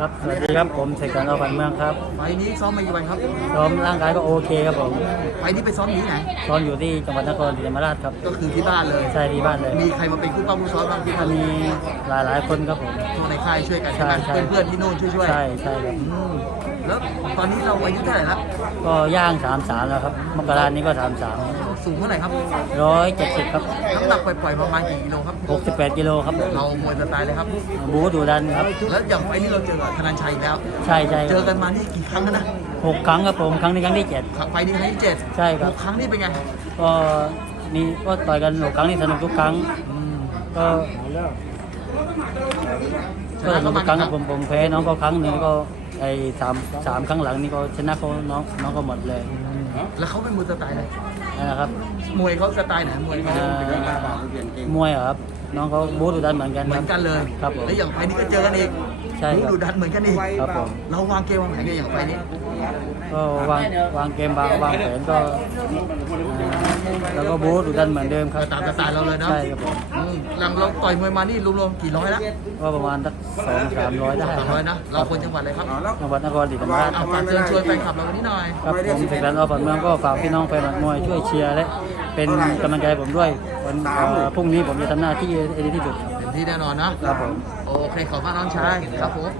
ครับ สวัสดีครับ ผมเสกสรรอพันเมืองครับ ไฟล์นี้ซ้อมมากี่วันครับ ซ้อมร่างกายก็โอเคครับผม ไฟล์นี้ไปซ้อมอยู่ที่ไหน ซ้อมอยู่ที่จังหวัดนครศรีธรรมราชครับ ก็คือที่บ้านเลยใช่ที่บ้านเลย มีใครมาเป็นคู่ป้าคู่ซ้อมบ้างที่ก็บ้านมีหลายหลายๆคนครับผม ตัวในค่ายช่วยกันใช่ใช่ไหมใช่เพื่อนๆที่นู่นช่วยช่วยใช่ใช่ครับ อืมแล้วตอนนี้เราอายุเท่าไหร่แล้วก็ย่างสามสามแล้วครับ มกรานี้ก็สามสาม สูงเท่าไหร่ครับร้อยเจ็ดสิบครับน้ำหนักปล่อยๆประมาณกี่กิโลครับหกสิบแปดกิโลครับเรามวยสไตล์เลยครับ บูดูดันครับ แล้วอย่างไฟล์นี้เราเจอกับธนันชัยอีกแล้ว ใช่ใช่เจอกันมานี่กี่ครั้งแล้วนะหกครั้งครับผมครั้งนี้ครั้งที่เจ็ดไฟล์นี้ครั้งที่เจ็ดใช่ครับหกครั้งนี่เป็นไงก็นี่ก็ต่อยกันหกครั้งนี่สนุกทุกครั้งอืมก็ก็สนุกทุกครั้งครับผมผมแพ้น้องก็ครั้งหนึ่งก็ไอ้สามสามครั้งหลังนี่ก็ชนะเขาน้องน้องก็หมดเลย แล้วเขาเป็นมวยสไตล์อะไรนั่นนะครับ มวยเขาสไตล์ไหนมวยเขาเอ่อมวยเหรอครับ น้องเขาบูดูดันเหมือนกันเหมืคอรับนกันเลยครับผมแล้วอย่างไฟล์นี้ก็เจอกันอีกใช่ครับดูดันเหมือนกันอีกครับผมเราวางเกมวางแผนกันอย่างไฟล์นี้ก็วางวางเกมวางวางแผนก็เอ่อแล้ว ก็บูดูดันเหมือนเดิมครับตามสไตล์เราเลยเนาะใช่ครับผมอืมหลังเราต่อยมวยมานี่รวมๆกี่ร้อยละก็ประมาณสักสองสามร้อยได้สองคร้รัอยนะ เราคนจังหวัดอะไรครับจังหวัดนครศรีธรรมราชคเอารับฝากเชิญชวนแฟนคลับเราวันนี้หน่อย ครับผมเสกสรรอฝันเมืองก็ฝากพี่น้องแฟนหมัดมวยช่วยเชียร์และเป็นกำลังใจให้ผมด้วยวันเอ่อพรุ่งนี้ผมจะทำหน้าที่ให้ดีที่สุดครับเต็มที่แน่นอนนะครับผม โอเคขอบคุณมากน้องชายครับผม